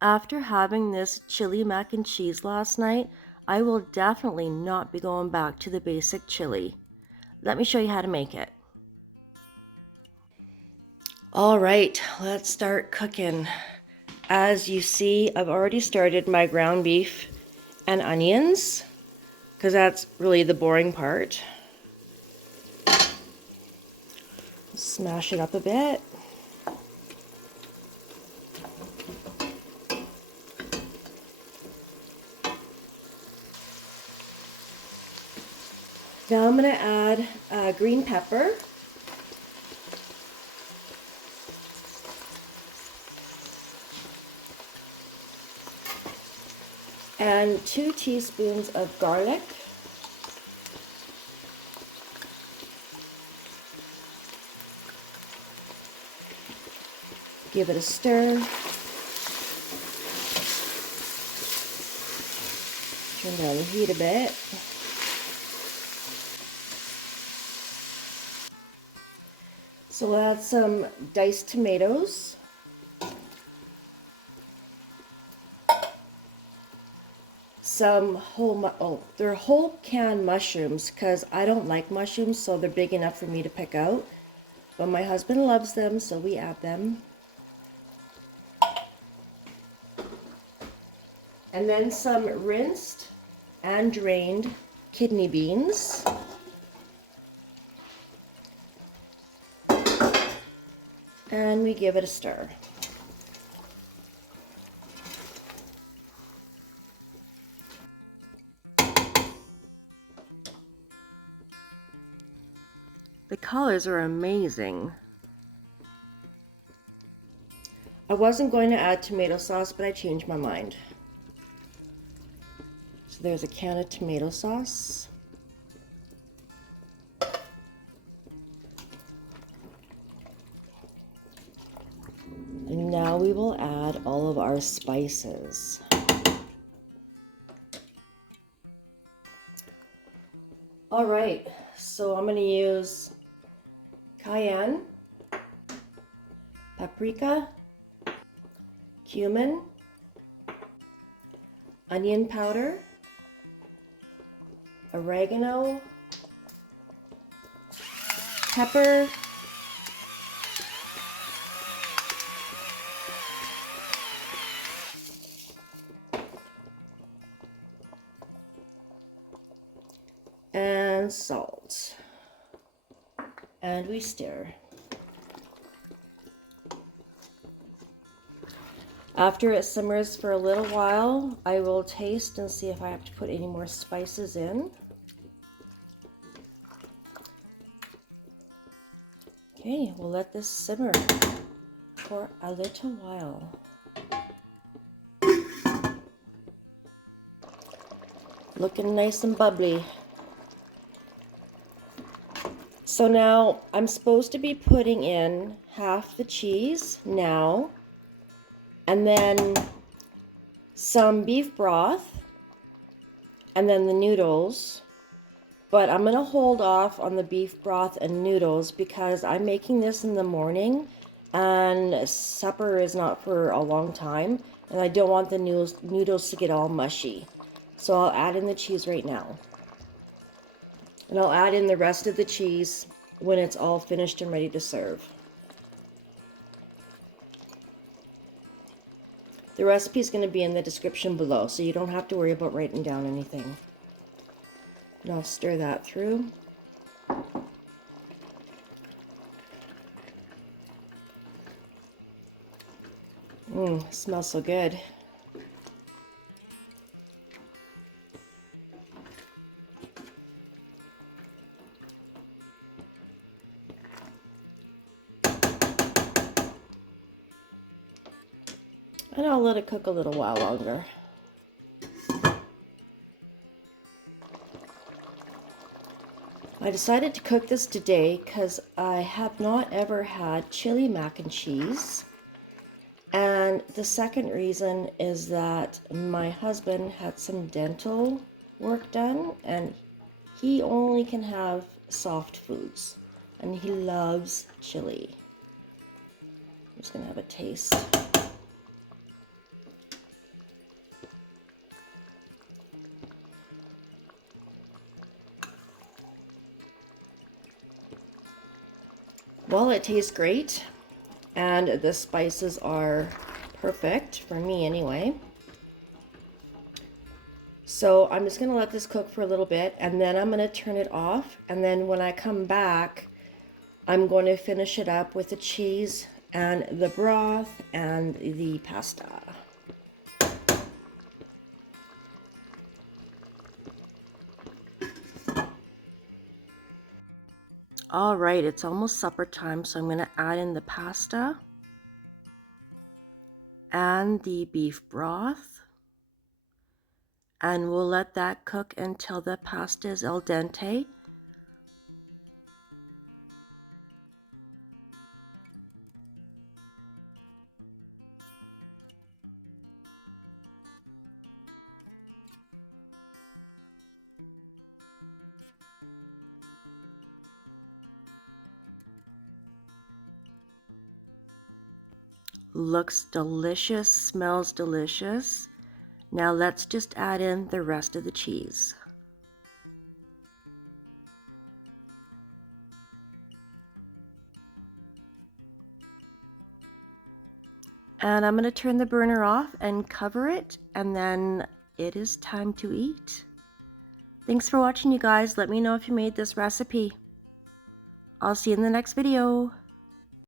After having this chili mac and cheese last night, I will definitely not be going back to the basic chili. Let me show you how to make it. All right, let's start cooking. As you see, I've already started my ground beef and onions, because that's really the boring part. Smash it up a bit. Now I'm going to add green pepper. And 2 teaspoons of garlic. Give it a stir. Turn down the heat a bit. So we'll add some diced tomatoes. Some they're whole canned mushrooms because I don't like mushrooms, so they're big enough for me to pick out. But my husband loves them, so we add them. And then some rinsed and drained kidney beans. And we give it a stir. The colors are amazing. I wasn't going to add tomato sauce, but I changed my mind. So there's a can of tomato sauce. And now we will add all of our spices. All right, so I'm going to use cayenne, paprika, cumin, onion powder, oregano, pepper, and salt. And we stir. After it simmers for a little while, I will taste and see if I have to put any more spices in. Okay, we'll let this simmer for a little while. Looking nice and bubbly. So now I'm supposed to be putting in half the cheese now, and then some beef broth, and then the noodles. But I'm going to hold off on the beef broth and noodles because I'm making this in the morning and supper is not for a long time, and I don't want the noodles to get all mushy. So I'll add in the cheese right now. And I'll add in the rest of the cheese when it's all finished and ready to serve. The recipe is going to be in the description below, so you don't have to worry about writing down anything. And I'll stir that through. Smells so good. And I'll let it cook a little while longer. I decided to cook this today because I have not ever had chili mac and cheese. And the second reason is that my husband had some dental work done and he only can have soft foods and he loves chili. I'm just going to have a taste. Well, it tastes great, and the spices are perfect for me anyway. So I'm just going to let this cook for a little bit, and then I'm going to turn it off. And then when I come back, I'm going to finish it up with the cheese and the broth and the pasta. All right, it's almost supper time, so I'm going to add in the pasta and the beef broth. And we'll let that cook until the pasta is al dente. Looks delicious, smells delicious. Now let's just add in the rest of the cheese. And I'm going to turn the burner off and cover it, and then it is time to eat. Thanks for watching, you guys. Let me know if you made this recipe. I'll see you in the next video.